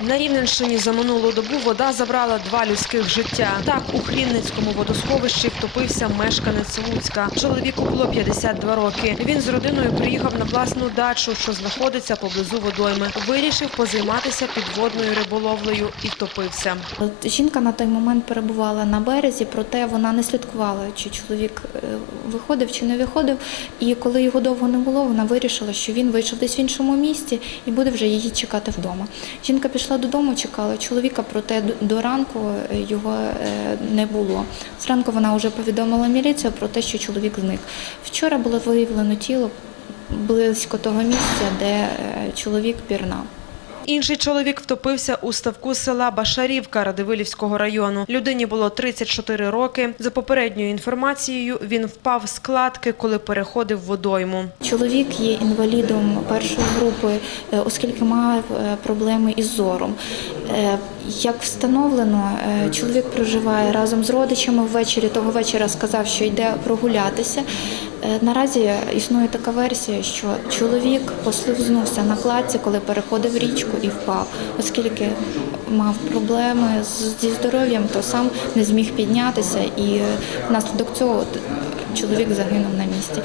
На Рівненщині за минулу добу вода забрала два людських життя. Так, у Хрімницькому водосховищі втопився мешканець Луцька. Чоловіку було 52 роки. Він з родиною приїхав на власну дачу, що знаходиться поблизу водойми. Вирішив позайматися підводною риболовлею і втопився. Жінка на той момент перебувала на березі, проте вона не слідкувала, чи чоловік е, виходив чи не виходив. І коли його довго не було, вона вирішила, що він вийшов десь в іншому місті і буде вже її чекати вдома. Жінка пішла додому, чекала чоловіка, проте до ранку е, його е, не було. Зранку вона вже повідомила міліцію про те, що чоловік зник. Вчора було виявлено тіло близько того місця, де е, чоловік пірнав. Інший чоловік втопився у ставку села Башарівка Радивилівського району. Людині було 34 роки. За попередньою інформацією, він впав з кладки, коли переходив водойму. Чоловік є інвалідом першої групи, е, оскільки мав е, проблеми із зором. Е, Як встановлено, чоловік проживає разом з родичами. Ввечері того вечора сказав, що йде прогулятися. Е, Наразі існує така версія, що чоловік послизнувся на кладці, коли переходив річку і впав, оскільки мав проблеми зі здоров'ям, то сам не зміг піднятися, і е, внаслідок цього чоловік загинув на місці.